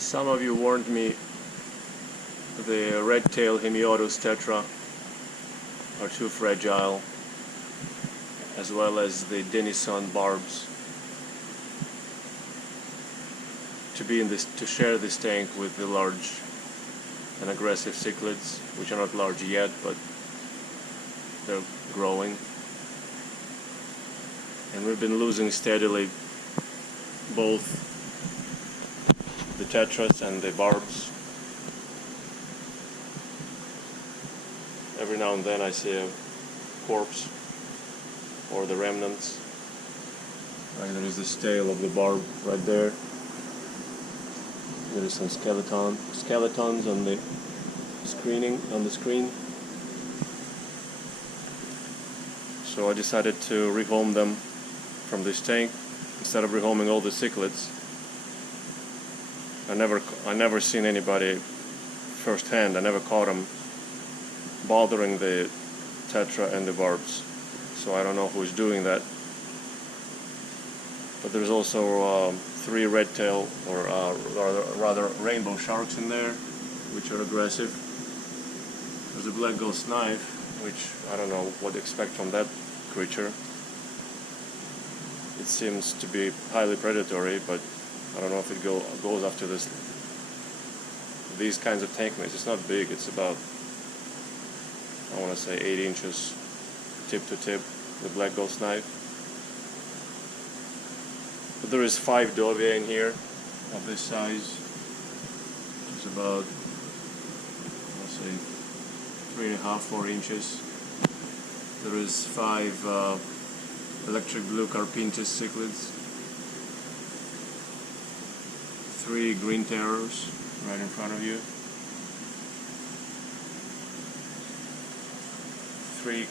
Some of you warned me the redtail hemiodus tetra are too fragile, as well as the denison barbs, to share this tank with the large and aggressive cichlids, which are not large yet, but they're growing. And we've been losing steadily both the tetras and the barbs. Every now and then I see a corpse or the remnants. Right, there is the tail of the barb right there. There is some skeletons on the screen. So I decided to rehome them from this tank instead of rehoming all the cichlids. I never seen anybody firsthand. I never caught them bothering the tetra and the barbs, so I don't know who's doing that. But there's also 3 redtail, or rather rainbow sharks in there, which are aggressive. There's a black ghost knife, which I don't know what to expect from that creature. It seems to be highly predatory, but I don't know if it goes after these kinds of tank mates. It's not big, it's about, I want to say 8 inches tip to tip, the black ghost knife. But there is 5 dovia in here of this size. It's about, let's say, 3.5–4 inches. There is 5 electric blue carpintis cichlids, 3 green terrors right in front of you, 3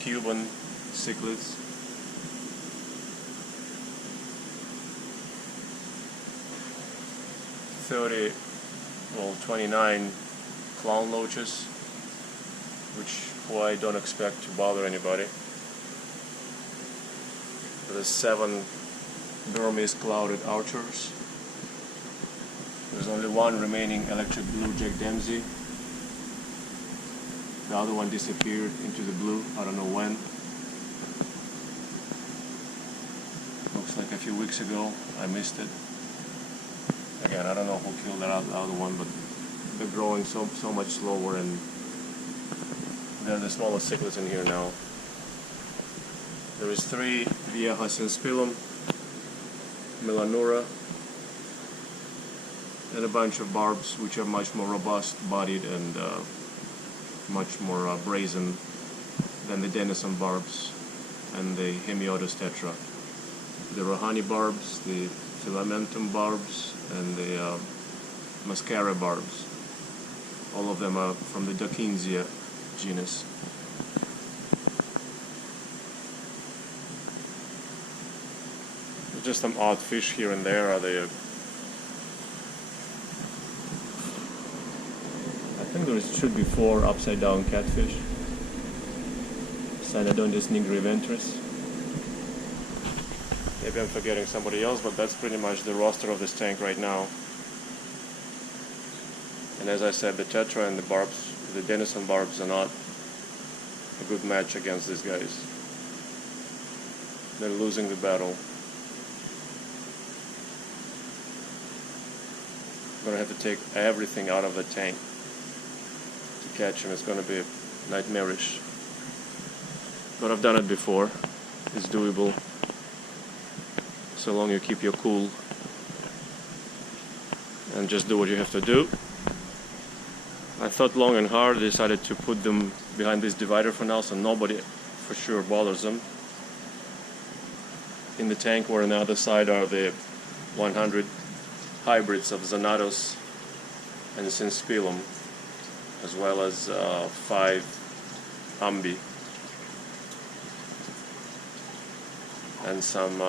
Cuban cichlids, 29 clown loaches, who I don't expect to bother anybody. There's 7 Burmese clouded archers. There's only 1 remaining electric blue Jack Dempsey. The other one disappeared into the blue, I don't know when. Looks like a few weeks ago, I missed it. Again, I don't know who killed that other one, but they're growing so much slower, and they're the smallest cichlids in here now. There is 3 Viejas inspilum, Melanura, and a bunch of barbs, which are much more robust bodied and much more brazen than the denison barbs and the hemiodus tetra. The Rohani barbs, the filamentum barbs, and the mascara barbs. All of them are from the Dockinsia genus. Just some odd fish here and there. Are they? I think there should be 4 upside down catfish. Synodontis nigriventris. Maybe I'm forgetting somebody else, but that's pretty much the roster of this tank right now. And as I said, the tetra and the barbs, the denison barbs, are not a good match against these guys. They're losing the battle. I'm going to have to take everything out of the tank to catch him. It's going to be nightmarish. But I've done it before. It's doable, so long you keep your cool and just do what you have to do. I thought long and hard, decided to put them behind this divider for now, so nobody for sure bothers them. In the tank or on the other side are the 100 hybrids of Zonatus and Synspilum, as well as 5 Ambi and some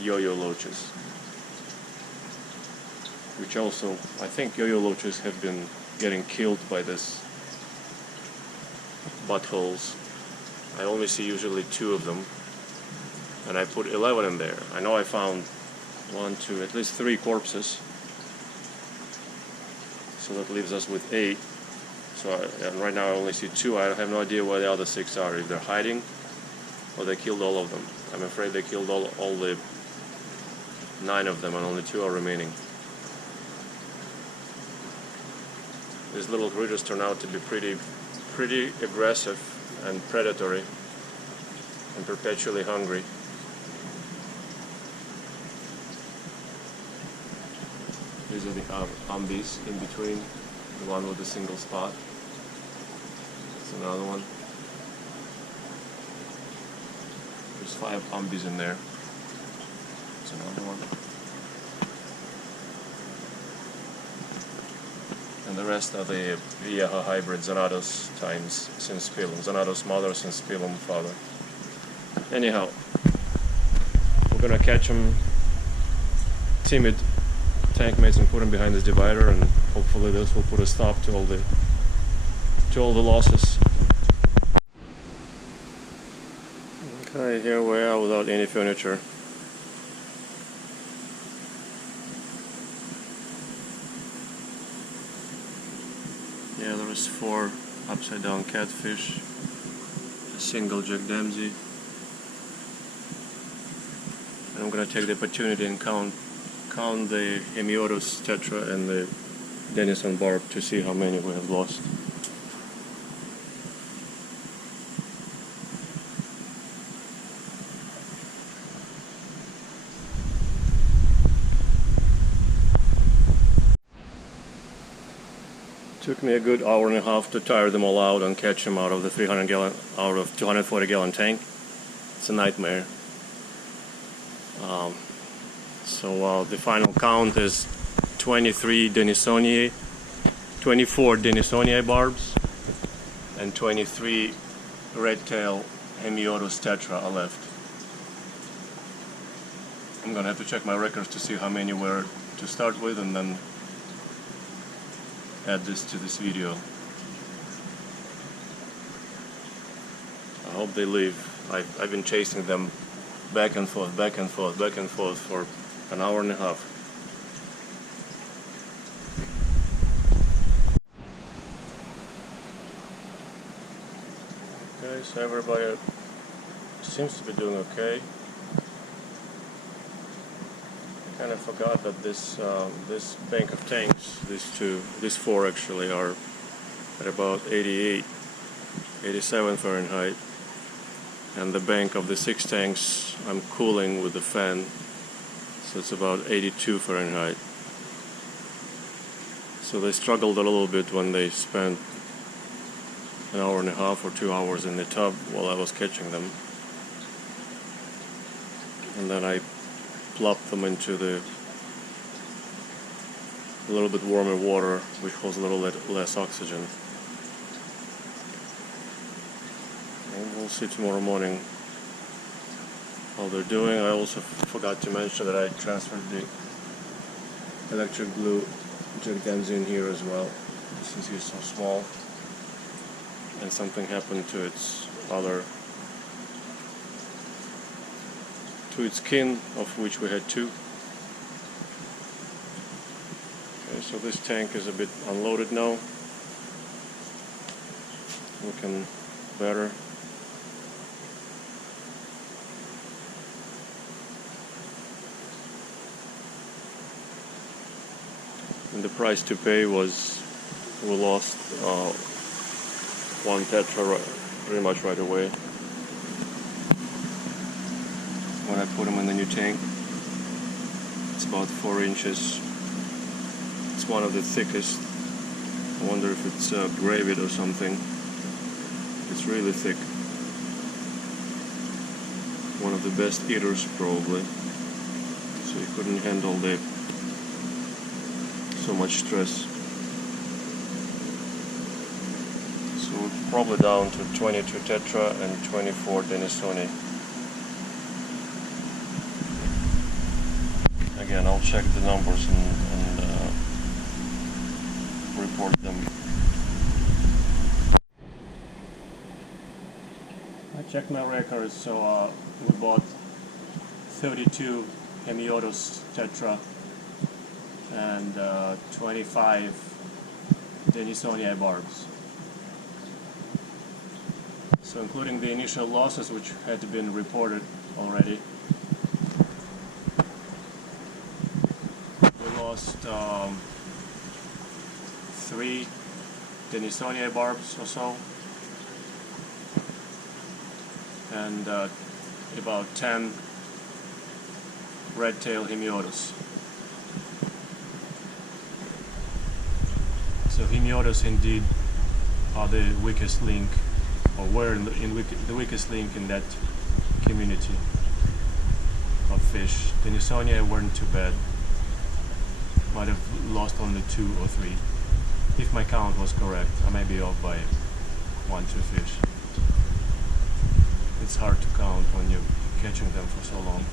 yo-yo loaches, which also, I think yo-yo loaches have been getting killed by this buttholes. I only see usually 2 of them, and I put 11 in there. I know I found 1, 2, at least 3 corpses. So that leaves us with 8. So and right now I only see 2. I have no idea where the other 6 are. If they're hiding, or they killed all of them. I'm afraid they killed all the 9 of them, and only 2 are remaining. These little critters turn out to be pretty aggressive and predatory and perpetually hungry. These are the umbies in between, the one with the single spot. That's another one. There's 5 umbies in there. That's another one. And the rest are the Vieja hybrid Zonatus times Synspilum. Zonatus mother, Synspilum father. Anyhow, we're gonna catch them timid tank mates and put them behind this divider, and hopefully this will put a stop to all the losses. Okay, here we are without any furniture. Yeah, there is 4 upside down catfish, a single Jack Dempsey. And I'm gonna take the opportunity and count the hemiodus tetra and the denison barb to see how many we have lost. Took me a good hour and a half to tire them all out and catch them out of the 240 gallon tank. It's a nightmare. So the final count is 24 denisonii barbs and 23 redtail hemiodus tetra are left. I'm gonna have to check my records to see how many were to start with, and then add this to this video. I hope they leave. I've been chasing them back and forth for an hour and a half. Okay, so everybody seems to be doing okay. I kind of forgot that this bank of tanks, these 4 actually, are at about 88, 87 Fahrenheit, and the bank of the 6 tanks I'm cooling with the fan, so it's about 82 Fahrenheit. So they struggled a little bit when they spent an hour and a half or 2 hours in the tub while I was catching them, and then I plopped them into the a little bit warmer water, which holds a little less oxygen. And we'll see tomorrow morning how they're doing. I also forgot to mention that I transferred the electric blue Jack Dempsey in here as well, since he's so small, and something happened to its skin, of which we had 2. Okay, so this tank is a bit unloaded now. Looking better. And the price to pay was, we lost 1 tetra pretty much right away when I put them in the new tank. It's about 4 inches. It's one of the thickest. I wonder if it's gravid or something. It's really thick. One of the best eaters probably. So he couldn't handle so much stress. So we're probably down to 22 tetra and 24 denisonii. Again, I'll check the numbers and report them. I checked my records, so we bought 32 hemiodus tetra and 25 denisonii barbs. So including the initial losses which had been reported already, we lost 3 denisonii barbs or so, and about 10 redtail hemiodus. So hemiodus indeed are the weakest link, or were the weakest link in that community of fish. Denisonii weren't too bad. Might have lost only 2 or 3. If my count was correct, I may be off by 1-2 fish. It's hard to count when you're catching them for so long.